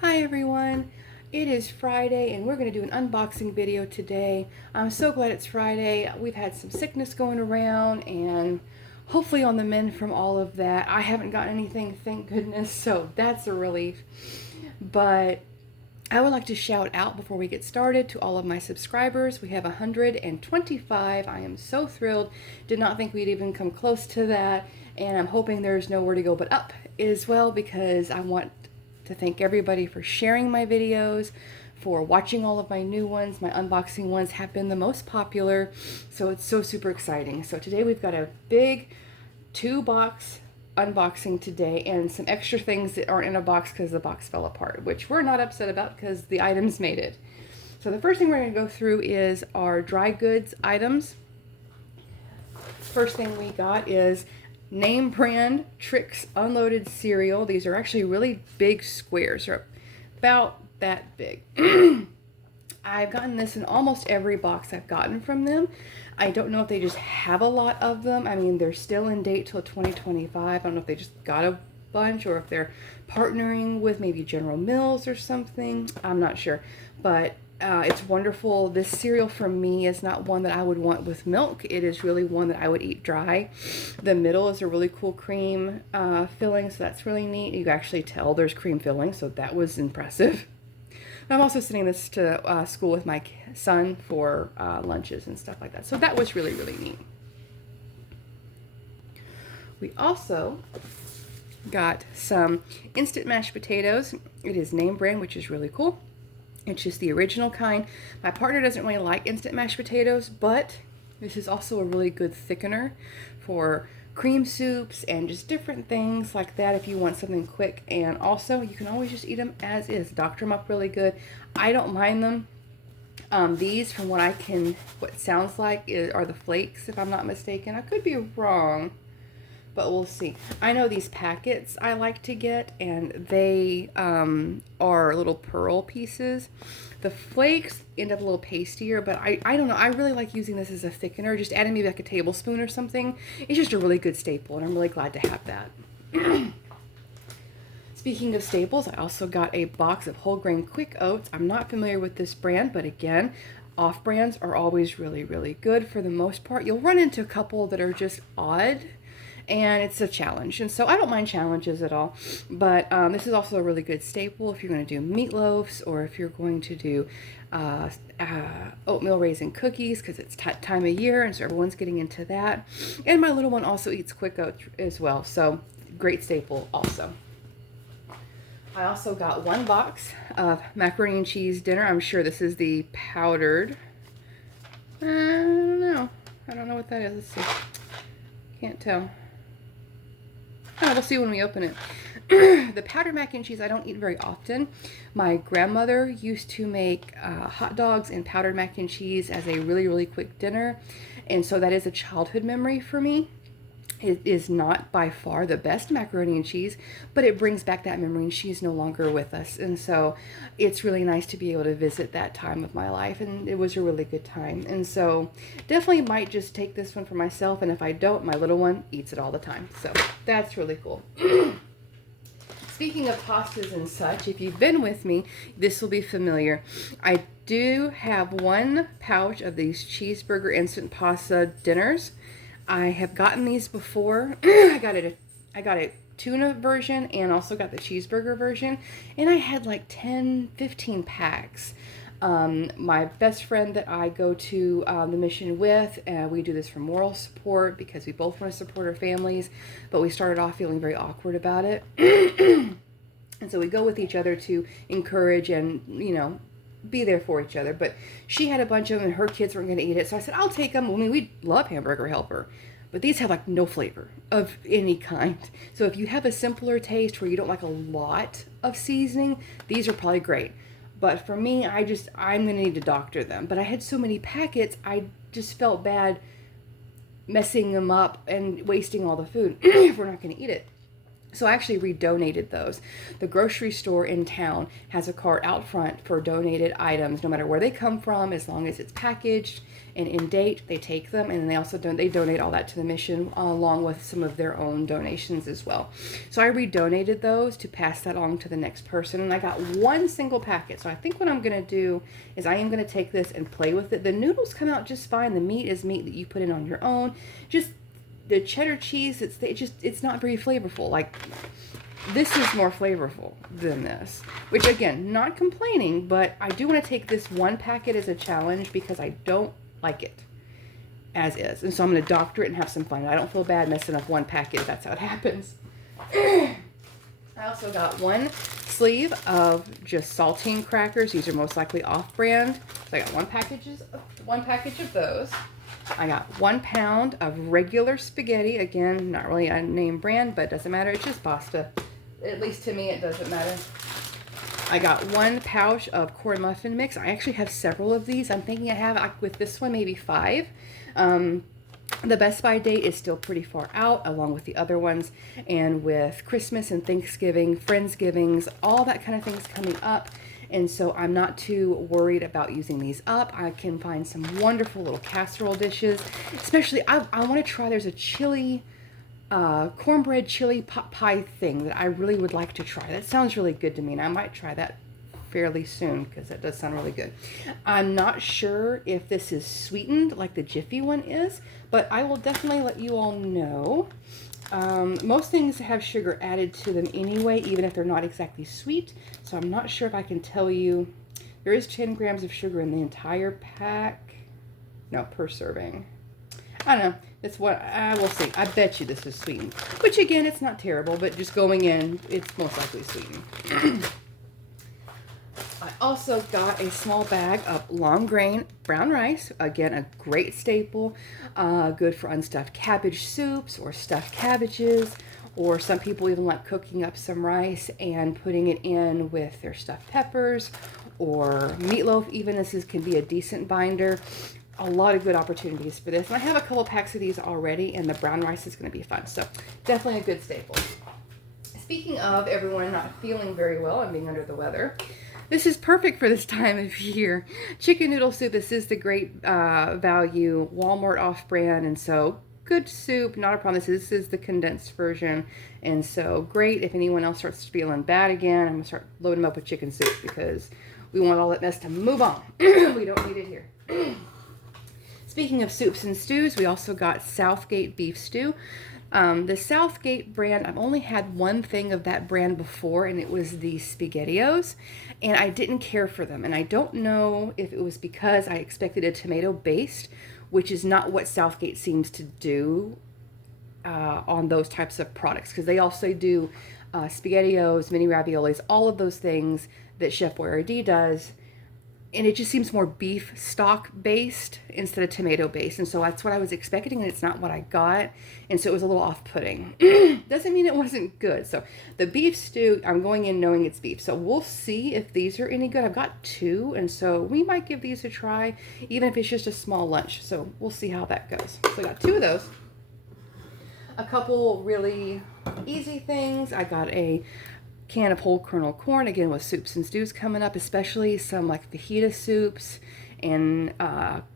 Hi everyone, it is Friday and we're going to do an unboxing video today. I'm so glad it's Friday. We've had some sickness going around and hopefully on the mend from all of that. I haven't gotten anything, thank goodness, so that's a relief. But I would like to shout out before we get started to all of my subscribers. We have 125. I am so thrilled. Did not think we'd even come close to that, and I'm hoping there's nowhere to go but up as well, because I want to thank everybody for sharing my videos, for watching all of my new ones. My unboxing ones have been the most popular, so it's so super exciting. So today we've got a big 2-box unboxing today and some extra things that aren't in a box because the box fell apart, which we're not upset about because the items made it. So the first thing we're going to go through is our dry goods items. First thing we got is name brand Trix unloaded cereal. These are actually really big squares. They're about that big. I've gotten this in almost every box I've gotten from them. I don't know if they just have a lot of them. I mean, they're still in date till 2025. I don't know if they just got a bunch or if they're partnering with maybe General Mills or something. I'm not sure, but it's wonderful. This cereal for me is not one that I would want with milk. It is really one that I would eat dry. The middle is a really cool cream filling, so that's really neat. You can actually tell there's cream filling, so that was impressive. I'm also sending this to school with my son for lunches and stuff like that. So that was really, really neat. We also got some instant mashed potatoes. It is name brand, which is really cool. It's just the original kind. My partner doesn't really like instant mashed potatoes, but this is also a really good thickener for cream soups and just different things like that if you want something quick. And also you can always just eat them as is. Doctor them up really good. I don't mind them. These, from what what sounds like are the flakes, if I'm not mistaken. I could be wrong, but we'll see. I know these packets I like to get, and they are little pearl pieces. The flakes end up a little pastier, but I don't know. I really like using this as a thickener, just adding maybe like a tablespoon or something. It's just a really good staple, and I'm really glad to have that. Speaking of staples, I also got a box of whole grain quick oats. I'm not familiar with this brand, but again, off brands are always really, really good for the most part. You'll run into a couple that are just odd, and it's a challenge, and so I don't mind challenges at all. But this is also a really good staple if you're going to do meatloafs, or if you're going to do oatmeal raisin cookies, because it's time of year, and so everyone's getting into that. And my little one also eats quick oats as well, so great staple also. I also got 1 box of macaroni and cheese dinner. I'm sure this is the powdered. I don't know. I don't know what that is. Let's see. Can't tell. Oh, we'll see when we open it. The powdered mac and cheese I don't eat very often. My grandmother used to make hot dogs and powdered mac and cheese as a really, really quick dinner. And so that is a childhood memory for me. It is not by far the best macaroni and cheese, but it brings back that memory, and she's no longer with us. And so it's really nice to be able to visit that time of my life, and it was a really good time. And so definitely might just take this one for myself, and if I don't, my little one eats it all the time. So that's really cool. Speaking of pastas and such, if you've been with me, this will be familiar. I do have 1 pouch of these cheeseburger instant pasta dinners. I have gotten these before. I got a tuna version and also got the cheeseburger version, and I had like 10-15 packs. My best friend that I go to the mission with, we do this for moral support because we both want to support our families, but we started off feeling very awkward about it. And so we go with each other to encourage and, you know, be there for each other. But she had a bunch of them, and her kids weren't going to eat it, so I said, I'll take them. I mean, we love Hamburger Helper, but these have like no flavor of any kind. So if you have a simpler taste where you don't like a lot of seasoning, these are probably great. But for me, I'm going to need to doctor them. But I had so many packets, I just felt bad messing them up and wasting all the food if we're not going to eat it. So I actually redonated those. The grocery store in town has a cart out front for donated items, no matter where they come from, as long as it's packaged and in date, they take them, and then they also donate all that to the mission along with some of their own donations as well. So I redonated those to pass that on to the next person, and I got one single packet. So I think what I'm going to do is I am going to take this and play with it. The noodles come out just fine. The meat is meat that you put in on your own. Just the cheddar cheese, it's not very flavorful. Like, this is more flavorful than this, which again, not complaining, but I do want to take this one packet as a challenge because I don't like it as is. And so I'm going to doctor it and have some fun. I don't feel bad messing up one packet if that's how it happens. I also got one sleeve of just saltine crackers. These are most likely off-brand. So I got one package of those. I got 1 pound of regular spaghetti. Again, not really a name brand, but it doesn't matter. It's just pasta. At least to me, it doesn't matter. I got 1 pouch of corn muffin mix. I actually have several of these. I'm thinking I have, like, with this one, maybe 5. The Best By date is still pretty far out, along with the other ones. And with Christmas and Thanksgiving, Friendsgivings, all that kind of things coming up. And so I'm not too worried about using these up. I can find some wonderful little casserole dishes. Especially, I want to try, there's a chili, cornbread chili pot pie thing that I really would like to try. That sounds really good to me, and I might try that fairly soon because that does sound really good. I'm not sure if this is sweetened like the Jiffy one is, but I will definitely let you all know. Most things have sugar added to them anyway, even if they're not exactly sweet. So I'm not sure if I can tell you. There is 10 grams of sugar in the entire pack. No, per serving. I don't know. That's what I will see. I bet you this is sweetened. Which again, it's not terrible, but just going in, it's most likely sweetened. I also got a small bag of long grain brown rice. Again, a great staple. Good for unstuffed cabbage soups or stuffed cabbages. Or some people even like cooking up some rice and putting it in with their stuffed peppers or meatloaf. Even this can be a decent binder. A lot of good opportunities for this. And I have a couple packs of these already, and the brown rice is going to be fun. So definitely a good staple. Speaking of everyone not feeling very well and being under the weather, this is perfect for this time of year. Chicken noodle soup. This is the great value Walmart off-brand, and so good soup, not a problem. This is the condensed version, and so great if anyone else starts feeling bad again. I'm gonna start loading them up with chicken soup because we want all that mess to move on. We don't need it here. Speaking of soups and stews, we also got Southgate beef stew. The Southgate brand, I've only had one thing of that brand before, and it was the SpaghettiOs, and I didn't care for them. And I don't know if it was because I expected a tomato based, which is not what Southgate seems to do on those types of products, because they also do SpaghettiOs, mini raviolis, all of those things that Chef Boyardee does. And it just seems more beef stock based instead of tomato based. And so that's what I was expecting, and it's not what I got. And so it was a little off-putting. Doesn't mean it wasn't good. So the beef stew, I'm going in knowing it's beef. So we'll see if these are any good. I've got 2, and so we might give these a try, even if it's just a small lunch. So we'll see how that goes. So I got 2 of those. A couple really easy things. I got a can of whole kernel corn, again with soups and stews coming up, especially some like fajita soups and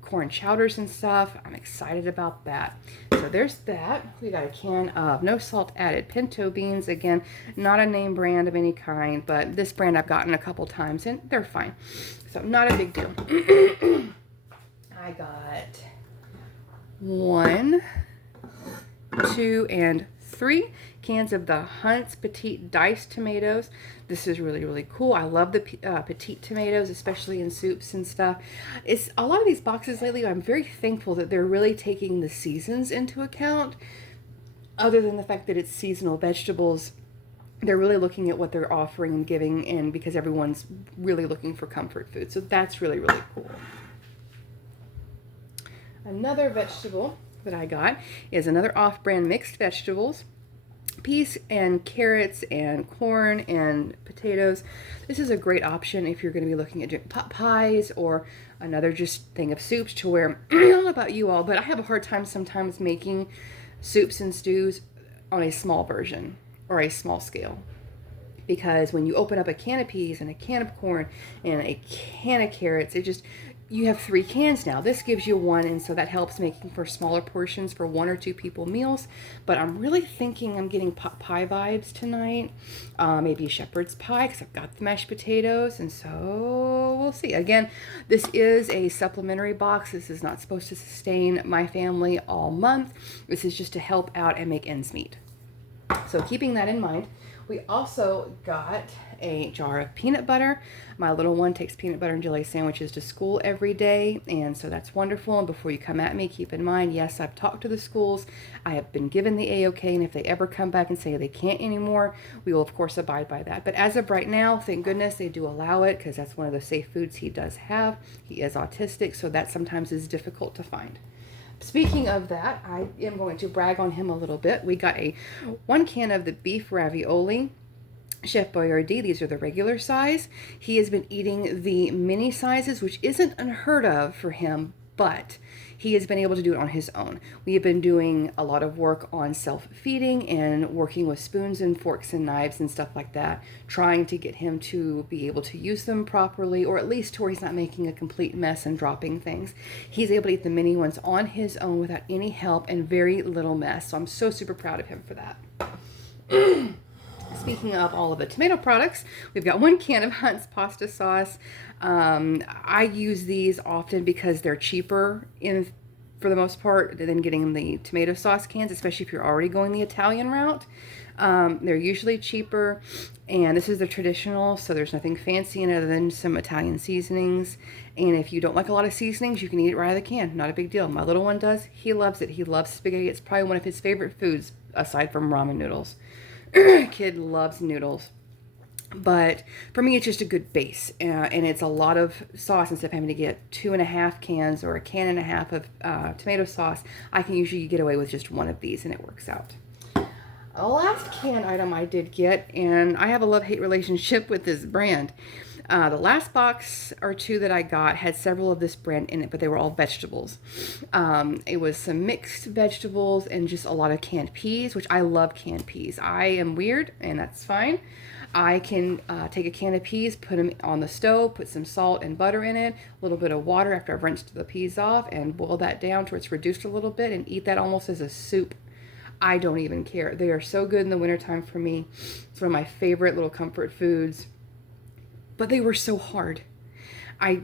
corn chowders and stuff. I'm excited about that. So there's that. We got a can of no salt added pinto beans. Again, not a name brand of any kind, but this brand I've gotten a couple times and they're fine. So not a big deal. I got 1, 2, and 3 cans of the Hunt's Petite diced tomatoes. This is really, really cool. I love the petite tomatoes, especially in soups and stuff. It's a lot of these boxes lately, I'm very thankful that they're really taking the seasons into account. Other than the fact that it's seasonal vegetables, they're really looking at what they're offering and giving in, because everyone's really looking for comfort food. So that's really, really cool. Another vegetable that I got is another off-brand mixed vegetables. Peas and carrots and corn and potatoes. This is a great option if you're going to be looking at doing pot pies or another just thing of soups, to where, I don't know about you all, but I have a hard time sometimes making soups and stews on a small version. or a small scale. Because when you open up a can of peas and a can of corn and a can of carrots, you have 3 cans now. This gives you 1, and so that helps making for smaller portions for 1 or 2 people meals. But I'm really thinking I'm getting pot pie vibes tonight. Maybe a shepherd's pie, because I've got the mashed potatoes, and so we'll see. Again, this is a supplementary box. This is not supposed to sustain my family all month. This is just to help out and make ends meet. So keeping that in mind, we also got a jar of peanut butter. My little one takes peanut butter and jelly sandwiches to school every day, and so that's wonderful. And before you come at me, keep in mind, yes, I've talked to the schools. I have been given the A-OK, and if they ever come back and say they can't anymore, we will, of course, abide by that. But as of right now, thank goodness they do allow it, because that's one of the safe foods he does have. He is autistic, so that sometimes is difficult to find. Speaking of that, I am going to brag on him a little bit. We got 1 can of the beef ravioli, Chef Boyardee. These are the regular size. He has been eating the mini sizes, which isn't unheard of for him, but he has been able to do it on his own. We have been doing a lot of work on self-feeding and working with spoons and forks and knives and stuff like that, trying to get him to be able to use them properly, or at least to where he's not making a complete mess and dropping things. He's able to eat the mini ones on his own without any help and very little mess. So I'm so super proud of him for that. Speaking of all of the tomato products, we've got 1 can of Hunt's pasta sauce. I use these often because they're cheaper for the most part than getting the tomato sauce cans, especially if you're already going the Italian route. They're usually cheaper, and this is the traditional, so there's nothing fancy in it other than some Italian seasonings. And if you don't like a lot of seasonings, you can eat it right out of the can. Not a big deal. My little one does. He loves it. He loves spaghetti. It's probably one of his favorite foods aside from ramen noodles. Kid loves noodles. But for me, it's just a good base, and it's a lot of sauce. Instead of having to get 2.5 cans or a can and a half of tomato sauce, I can usually get away with just 1 of these, and it works out. The last can item I did get, and I have a love-hate relationship with this brand. The last box or 2 that I got had several of this brand in it, but they were all vegetables. It was some mixed vegetables and just a lot of canned peas, which I love canned peas. I am weird, and that's fine. I can take a can of peas, put them on the stove, put some salt and butter in it, a little bit of water after I've rinsed the peas off, and boil that down to where it's reduced a little bit, and eat that almost as a soup. I don't even care. They are so good in the wintertime for me. It's one of my favorite little comfort foods. But they were so hard. I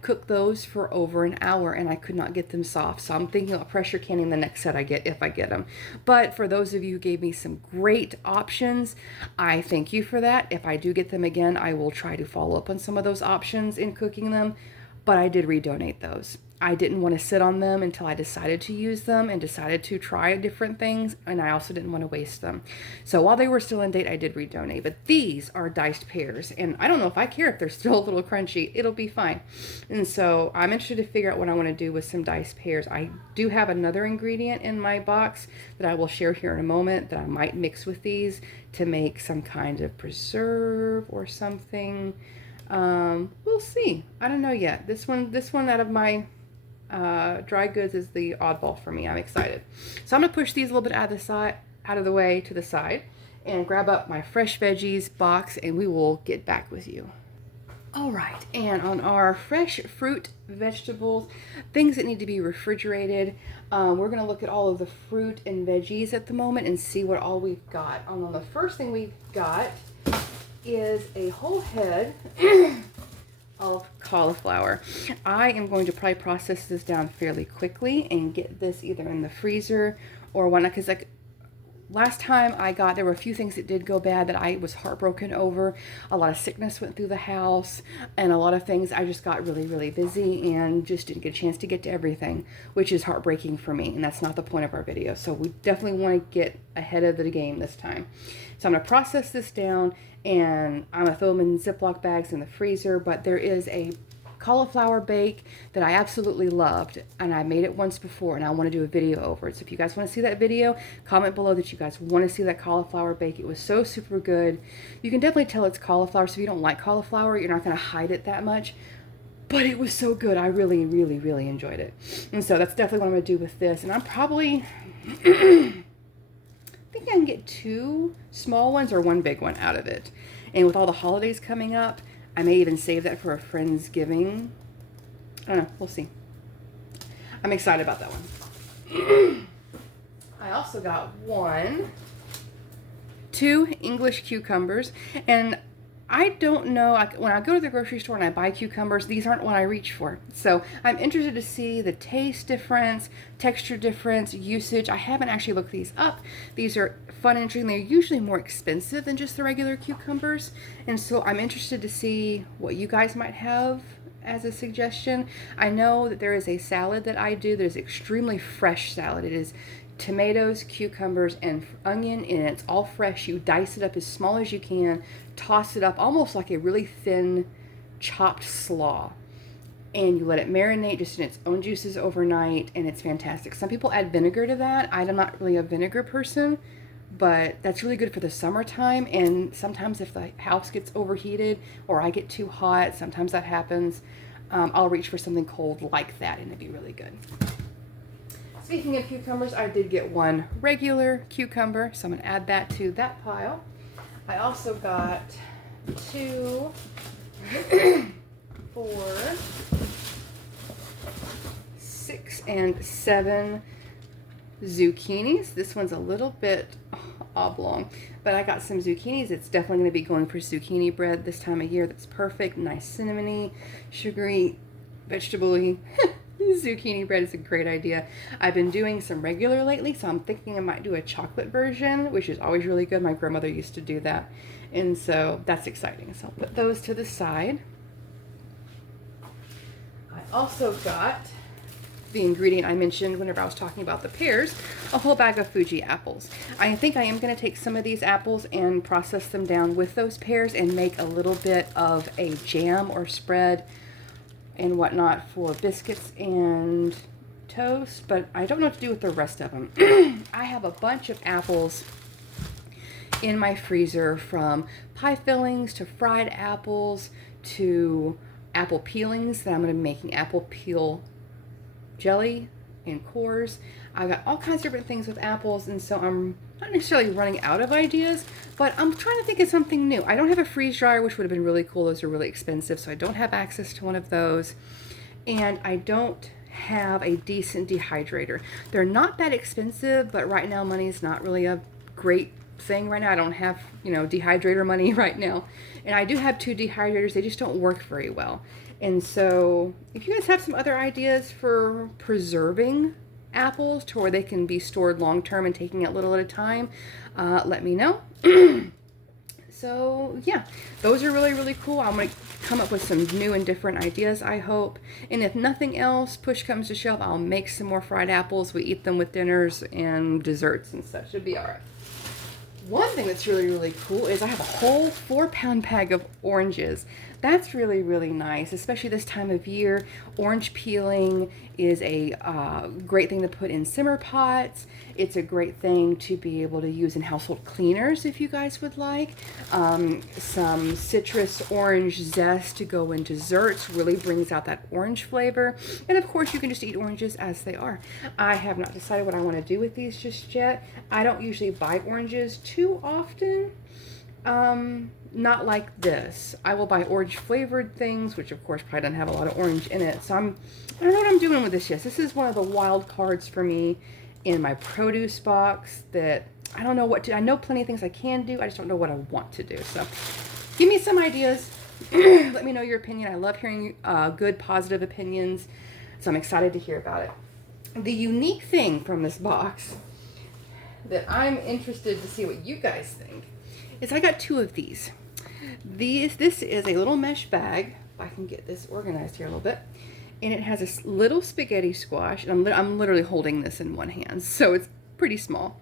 cooked those for over an hour, and I could not get them soft. So I'm thinking about pressure canning the next set I get, if I get them. But for those of you who gave me some great options, I thank you for that. If I do get them again, I will try to follow up on some of those options in cooking them. But I did redonate those. I didn't want to sit on them until I decided to use them and decided to try different things, and I also didn't want to waste them. So while they were still in date, I did redonate. But these are diced pears, and I don't know if I care if they're still a little crunchy. It'll be fine. And so I'm interested to figure out what I want to do with some diced pears. I do have another ingredient in my box that I will share here in a moment that I might mix with these to make some kind of preserve or something. We'll see. I don't know yet. This one out of my dry goods is the oddball for me. I'm excited. So I'm gonna push these a little bit out of the way to the side and grab up my fresh veggies box, and we will get back with you. All right, and on our fresh fruit, vegetables, things that need to be refrigerated, we're gonna look at all of the fruit and veggies at the moment and see what all we've got. On the first thing we've got is a whole head of cauliflower. I am going to probably process this down fairly quickly and get this either in the freezer or one, because like last time there were a few things that did go bad that I was heartbroken over. A lot of sickness went through the house, and a lot of things I just got really, really busy and just didn't get a chance to get to everything, which is heartbreaking for me, and that's not the point of our video. So we definitely want to get ahead of the game this time. So I'm going to process this down, and I'm going to throw them in Ziploc bags in the freezer, but there is a cauliflower bake that I absolutely loved, and I made it once before, and I want to do a video over it. So if you guys want to see that video, comment below that you guys want to see that cauliflower bake. It was so super good. You can definitely tell it's cauliflower, so if you don't like cauliflower, you're not going to hide it that much. But it was so good. I really, really, really enjoyed it. And so that's definitely what I'm going to do with this. And I'm probably... I think I can get 2 small ones or 1 big one out of it. And with all the holidays coming up, I may even save that for a Friendsgiving. I don't know, we'll see. I'm excited about that one. I also got 2 English cucumbers, and I don't know, when I go to the grocery store and I buy cucumbers, these aren't what I reach for. So I'm interested to see the taste difference, texture difference, usage. I haven't actually looked these up. These are fun and interesting. They're usually more expensive than just the regular cucumbers. And so I'm interested to see what you guys might have as a suggestion. I know that there is a salad that I do that is extremely fresh salad. It is tomatoes, cucumbers, and onion, and it's all fresh. You dice it up as small as you can, toss it up almost like a really thin chopped slaw, and you let it marinate just in its own juices overnight, and it's fantastic. Some people add vinegar to that. I'm not really a vinegar person, but that's really good for the summertime. And sometimes if the house gets overheated or I get too hot, sometimes that happens, I'll reach for something cold like that, and it'd be really good. Speaking of cucumbers, I did get 1 regular cucumber, so I'm going to add that to that pile. I also got 2, 4, 6, and 7 zucchinis. This one's a little bit oblong, but I got some zucchinis. It's definitely going to be going for zucchini bread this time of year. That's perfect. Nice cinnamony, sugary, vegetable-y. Zucchini bread is a great idea. I've been doing some regular lately, so I'm thinking I might do a chocolate version, which is always really good. My grandmother used to do that, and so that's exciting. So I'll put those to the side. I also got the ingredient I mentioned whenever I was talking about the pears, a whole bag of Fuji apples. I think I am going to take some of these apples and process them down with those pears and make a little bit of a jam or spread and whatnot for biscuits and toast, but I don't know what to do with the rest of them. I have a bunch of apples in my freezer, from pie fillings to fried apples to apple peelings that I'm going to be making apple peel jelly and cores. I've got all kinds of different things with apples, and so I'm not necessarily running out of ideas, but I'm trying to think of something new. I don't have a freeze dryer, which would have been really cool. Those are really expensive, so I don't have access to one of those. And I don't have a decent dehydrator. They're not that expensive, but right now money is not really a great thing right now. I don't have, dehydrator money right now. And I do have 2 dehydrators. They just don't work very well. And so if you guys have some other ideas for preserving apples to where they can be stored long term and taking it little at a time, let me know. So yeah, those are really, really cool. I'm going to come up with some new and different ideas, I hope. And if nothing else, push comes to shove, I'll make some more fried apples. We eat them with dinners and desserts and stuff. Should be all right. One thing that's really, really cool is I have a whole 4-pound bag of oranges. That's really, really nice, especially this time of year. Orange peeling is a great thing to put in simmer pots. It's a great thing to be able to use in household cleaners if you guys would like. Some citrus orange zest to go in desserts really brings out that orange flavor. And of course, you can just eat oranges as they are. I have not decided what I want to do with these just yet. I don't usually buy oranges too often. Not like this. I will buy orange flavored things, which of course probably doesn't have a lot of orange in it. So I don't know what I'm doing with this yet. This is one of the wild cards for me in my produce box that I don't know what to. I know plenty of things I can do. I just don't know what I want to do. So give me some ideas. Let me know your opinion. I love hearing good, positive opinions. So I'm excited to hear about it. The unique thing from this box that I'm interested to see what you guys think is I got 2 of these. This is a little mesh bag. If I can get this organized here a little bit. And it has a little spaghetti squash. And I'm literally holding this in one hand, so it's pretty small.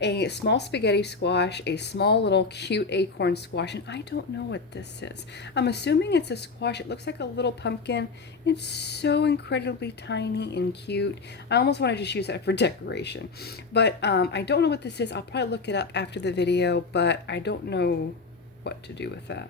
A small spaghetti squash, a small little cute acorn squash, and I don't know what this is. I'm assuming it's a squash. It looks like a little pumpkin. It's so incredibly tiny and cute. I almost want to just use that for decoration. But I don't know what this is. I'll probably look it up after the video, but I don't know what to do with that.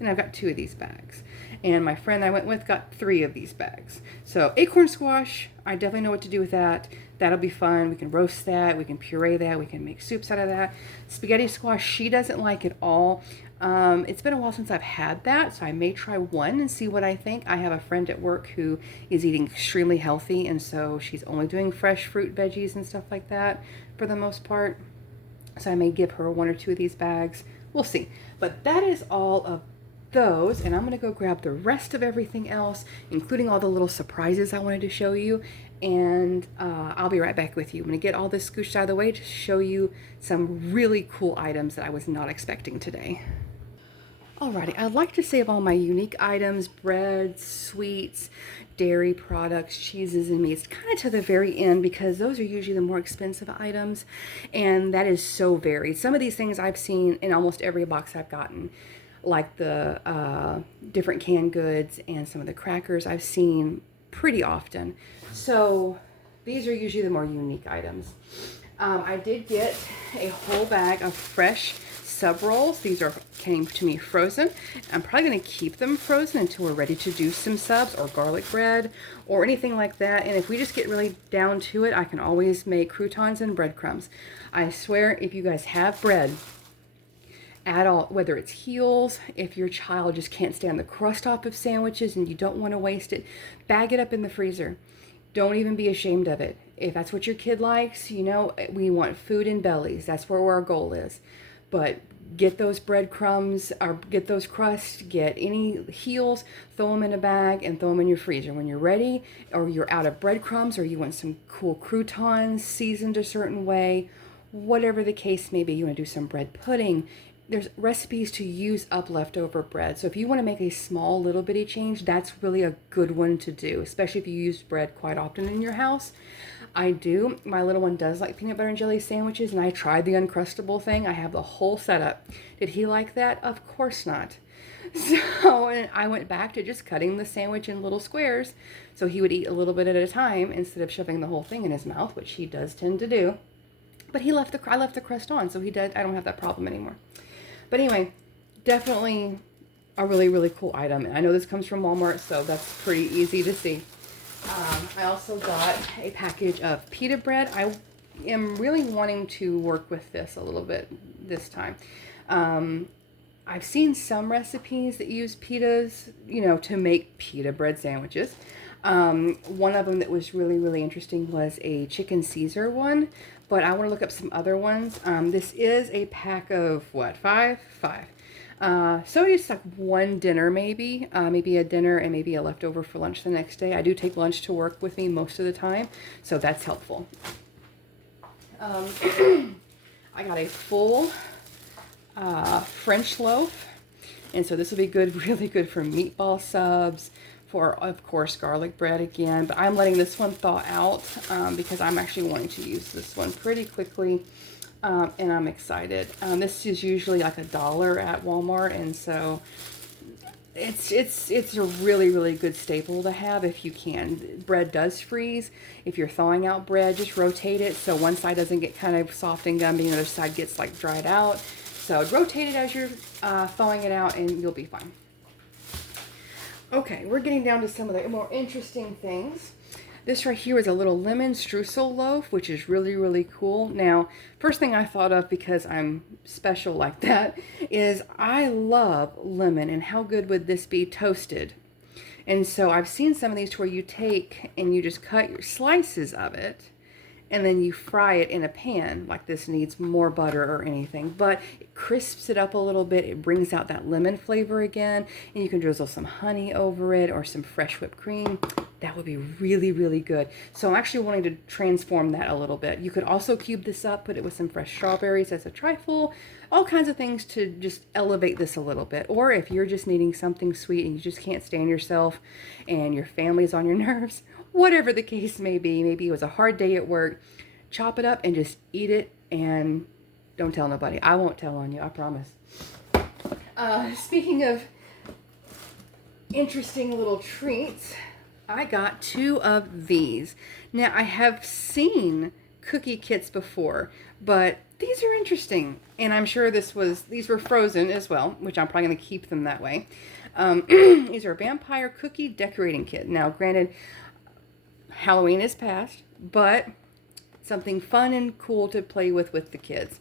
and I've got 2 of these bags. And my friend I went with got 3 of these bags. So acorn squash, I definitely know what to do with that. That'll be fun. We can roast that. We can puree that. We can make soups out of that. Spaghetti squash, she doesn't like at all. It's been a while since I've had that, so I may try one and see what I think. I have a friend at work who is eating extremely healthy, and so she's only doing fresh fruit, veggies, and stuff like that for the most part. So I may give her 1 or 2 of these bags. We'll see. But that is all of those, and I'm going to go grab the rest of everything else, including all the little surprises I wanted to show you, and I'll be right back with you. I'm going to get all this scooched out of the way to show you some really cool items that I was not expecting today. Alrighty, I'd like to save all my unique items, breads, sweets, dairy products, cheeses, and meats kind of to the very end because those are usually the more expensive items, and that is so varied. Some of these things I've seen in almost every box I've gotten, like the different canned goods and some of the crackers I've seen pretty often. So these are usually the more unique items. I did get a whole bag of fresh sub rolls. These came to me frozen. I'm probably going to keep them frozen until we're ready to do some subs or garlic bread or anything like that. And if we just get really down to it, I can always make croutons and breadcrumbs. I swear, if you guys have bread at all, whether it's heels, if your child just can't stand the crust off of sandwiches and you don't want to waste it, bag it up in the freezer. Don't even be ashamed of it. If that's what your kid likes, you know, we want food in bellies. That's where our goal is. But get those breadcrumbs, or get those crusts, get any heels, throw them in a bag and throw them in your freezer. When you're ready, or you're out of breadcrumbs, or you want some cool croutons seasoned a certain way, whatever the case may be, you want to do some bread pudding. There's recipes to use up leftover bread. So if you want to make a small little bitty change, that's really a good one to do, especially if you use bread quite often in your house. I do. My little one does like peanut butter and jelly sandwiches, and I tried the Uncrustable thing. I have the whole setup. Did he like that? Of course not. So and I went back to just cutting the sandwich in little squares so he would eat a little bit at a time instead of shoving the whole thing in his mouth, which he does tend to do. But I left the crust on, so he did. I don't have that problem anymore. But anyway, definitely a really, really cool item. And I know this comes from Walmart, so that's pretty easy to see. I also got a package of pita bread. I am really wanting to work with this a little bit this time. I've seen some recipes that use pitas, you know, to make pita bread sandwiches. One of them that was really, really interesting was a chicken Caesar one, but I want to look up some other ones. This is a pack of, what, five? So it's like one dinner maybe, maybe a dinner and maybe a leftover for lunch the next day. I do take lunch to work with me most of the time, so that's helpful. I got a full French loaf, and so this will be good, really good for meatball subs, for, of course, garlic bread again. But I'm letting this one thaw out because I'm actually wanting to use this one pretty quickly, and I'm excited. This is usually like $1 at Walmart, and so it's a really, really good staple to have if you can. Bread does freeze. If you're thawing out bread, just rotate it so one side doesn't get kind of soft and gummy, and the other side gets like dried out. So rotate it as you're thawing it out, and you'll be fine. Okay, we're getting down to some of the more interesting things. This right here is a little lemon streusel loaf, which is really, really cool. Now, first thing I thought of, because I'm special like that, is I love lemon, and how good would this be toasted? And so I've seen some of these where you take and you just cut your slices of it, and then you fry it in a pan. Like this needs more butter or anything, but it crisps it up a little bit. It brings out that lemon flavor again, and you can drizzle some honey over it or some fresh whipped cream. That would be really, really good. So I'm actually wanting to transform that a little bit. You could also cube this up, put it with some fresh strawberries as a trifle, all kinds of things to just elevate this a little bit. Or if you're just needing something sweet and you just can't stand yourself and your family's on your nerves, whatever the case may be, maybe it was a hard day at work, chop it up and just eat it, and don't tell nobody. I won't tell on you, I promise. Speaking of interesting little treats, I got 2 of these. Now, I have seen cookie kits before, but These are interesting, and I'm sure these were frozen as well, which I'm probably going to keep them that way. These are a vampire cookie decorating kit. Now, granted, Halloween is past, but something fun and cool to play with the kids.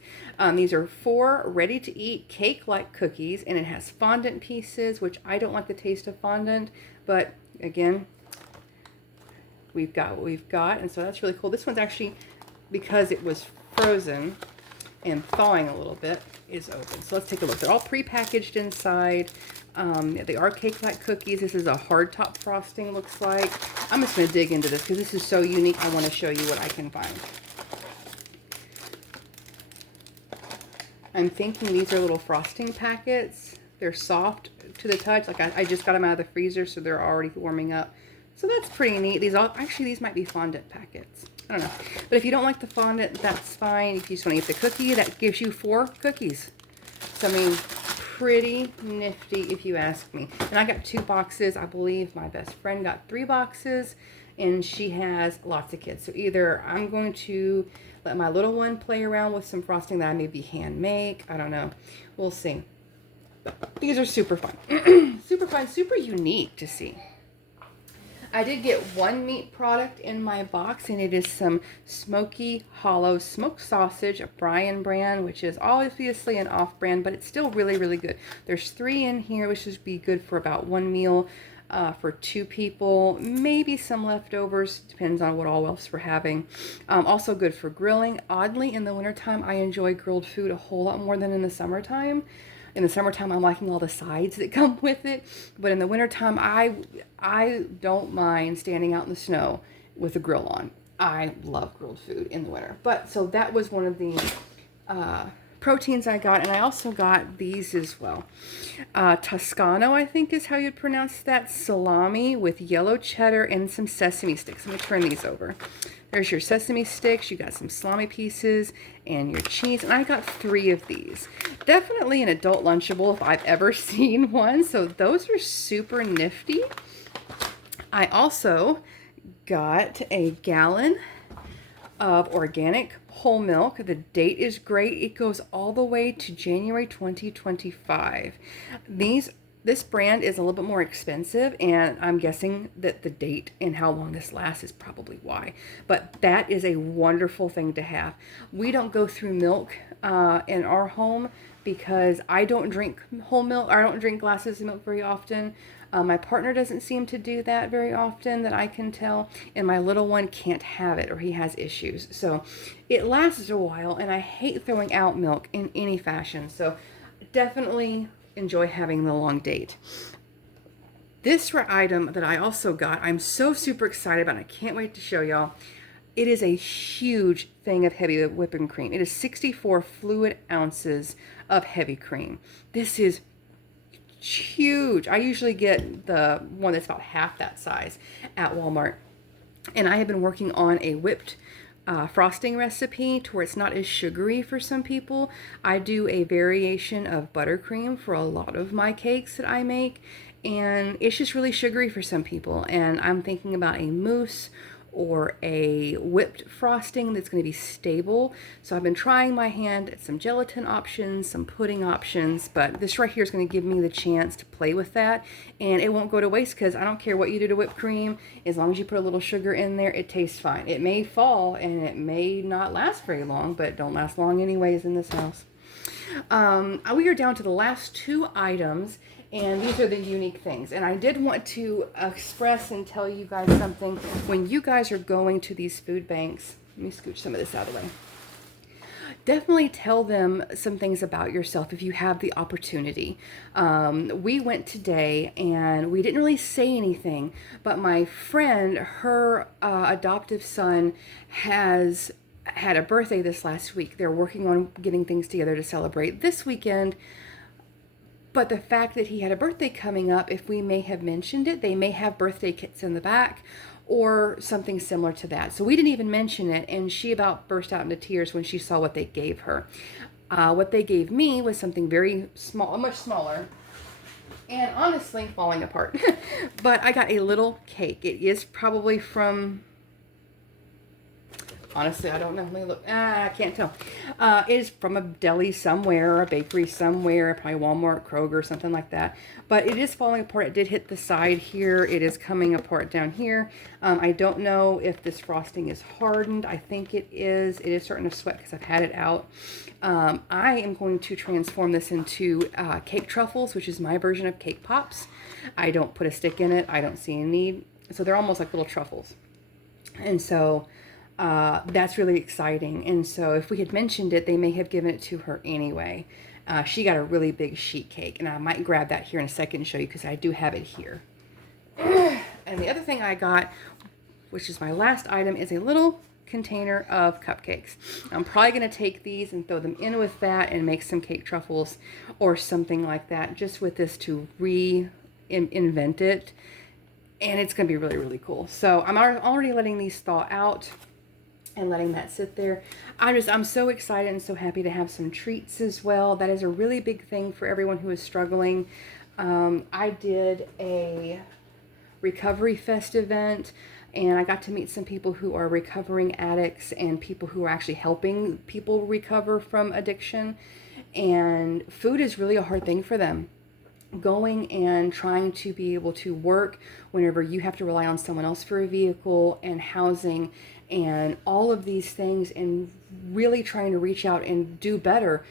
These are 4 ready-to-eat cake-like cookies, and it has fondant pieces, which I don't like the taste of fondant, but again, we've got what we've got, and so that's really cool. This one's actually, because it was frozen and thawing a little bit, is open. So let's take a look. They're all pre-packaged inside. They are cake-like cookies. This is a hard top frosting, looks like. I'm just going to dig into this because this is so unique. I want to show you what I can find. I'm thinking these are little frosting packets. They're soft to the touch. Like I just got them out of the freezer, so they're already warming up. So that's pretty neat. These might be fondant packets. I don't know. But if you don't like the fondant, that's fine. If you just want to eat the cookie, that gives you 4 cookies. So, I mean, pretty nifty if you ask me. And I got 2 boxes. I believe my best friend got 3 boxes, and she has lots of kids. So either I'm going to let my little one play around with some frosting that I maybe hand make. I don't know. We'll see. These are super fun. Super fun, super unique to see. I did get 1 meat product in my box, and it is some Smokey Hollow smoked sausage, a Bryan brand, which is obviously an off-brand, but it's still really, really good. There's 3 in here, which would be good for about 1 meal for 2 people, maybe some leftovers, depends on what all else we're having. Also good for grilling. Oddly, in the wintertime, I enjoy grilled food a whole lot more than in the summertime. In the summertime, I'm liking all the sides that come with it. But in the wintertime, I don't mind standing out in the snow with a grill on. I love grilled food in the winter. But so that was one of the proteins I got. And I also got these as well. Tuscano, I think is how you'd pronounce that. Salami with yellow cheddar and some sesame sticks. Let me turn these over. There's your sesame sticks, you got some salami pieces, and your cheese. And I got 3 of these. Definitely an adult Lunchable if I've ever seen one. So those are super nifty. I also got a gallon of organic whole milk. The date is great. It goes all the way to January 2025. This brand is a little bit more expensive, and I'm guessing that the date and how long this lasts is probably why. But that is a wonderful thing to have. We don't go through milk in our home because I don't drink whole milk. I don't drink glasses of milk very often. My partner doesn't seem to do that very often that I can tell, and my little one can't have it, or he has issues. So it lasts a while, and I hate throwing out milk in any fashion. So definitely enjoy having the long date. This item that I also got, I'm so super excited about. I can't wait to show y'all. It is a huge thing of heavy whipping cream. It is 64 fluid ounces of heavy cream. This is huge. I usually get the one that's about half that size at Walmart. And I have been working on a whipped frosting recipe to where it's not as sugary for some people. I do a variation of buttercream for a lot of my cakes that I make, and it's just really sugary for some people. And I'm thinking about a mousse or a whipped frosting that's going to be stable. So I've been trying my hand at some gelatin options, some pudding options, but this right here is going to give me the chance to play with that, and it won't go to waste because I don't care what you do to whipped cream. As long as you put a little sugar in there, it tastes fine. It may fall and it may not last very long, but don't last long anyways in this house. We are down to the last 2 items, and these are the unique things. And I did want to express and tell you guys something. When you guys are going to these food banks, let me scooch some of this out of the way. Definitely tell them some things about yourself if you have the opportunity. We went today and we didn't really say anything, but my friend, her adoptive son has had a birthday this last week. They're working on getting things together to celebrate this weekend. But the fact that he had a birthday coming up, if we may have mentioned it, they may have birthday kits in the back or something similar to that. So we didn't even mention it, and she about burst out into tears when she saw what they gave her. What they gave me was something very small, much smaller, and honestly falling apart. But I got a little cake. It is probably from Honestly, I don't know. Let me look. I can't tell. It is from a deli somewhere, or a bakery somewhere, probably Walmart, Kroger, something like that. But it is falling apart. It did hit the side here. It is coming apart down here. I don't know if this frosting is hardened. I think it is. It is starting to sweat because I've had it out. I am going to transform this into cake truffles, which is my version of cake pops. I don't put a stick in it. I don't see a need. So they're almost like little truffles. And so that's really exciting. And so if we had mentioned it, they may have given it to her anyway. She got a really big sheet cake, and I might grab that here in a second and show you because I do have it here. And the other thing I got, which is my last item, is a little container of cupcakes. I'm probably going to take these and throw them in with that and make some cake truffles or something like that, just with this to reinvent it. And it's going to be really, really cool. So I'm already letting these thaw out and letting that sit there. I'm so excited and so happy to have some treats as well. That is a really big thing for everyone who is struggling. I did a Recovery Fest event, and I got to meet some people who are recovering addicts and people who are actually helping people recover from addiction. And food is really a hard thing for them. Going and trying to be able to work whenever you have to rely on someone else for a vehicle and housing and all of these things, and really trying to reach out and do better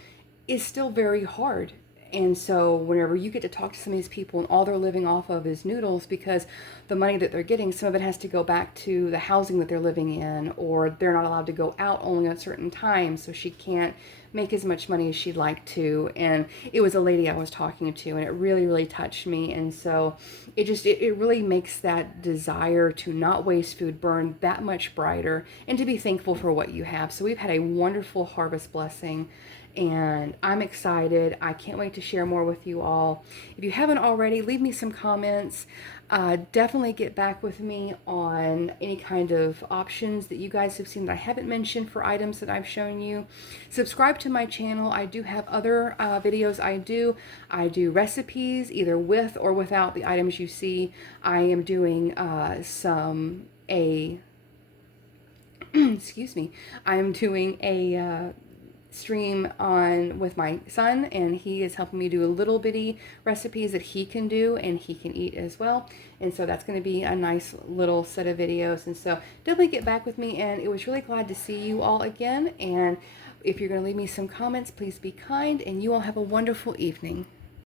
is still very hard. And so whenever you get to talk to some of these people and all they're living off of is noodles, because the money that they're getting, some of it has to go back to the housing that they're living in, or they're not allowed to go out only at certain times, so she can't make as much money as she'd like to. And it was a lady I was talking to, and it really, really touched me. And so it really makes that desire to not waste food burn that much brighter, and to be thankful for what you have. So we've had a wonderful harvest blessing, and I'm excited. I can't wait to share more with you all. If you haven't already, leave me some comments. Definitely get back with me on any kind of options that you guys have seen that I haven't mentioned for items that I've shown you. Subscribe to my channel. I do have other videos I do. I do recipes either with or without the items you see. I am doing excuse me. I'm doing a stream on with my son, and he is helping me do a little bitty recipes that he can do and he can eat as well. And so that's going to be a nice little set of videos. And so definitely get back with me, and it was really glad to see you all again. And if you're going to leave me some comments, please be kind, and you all have a wonderful evening.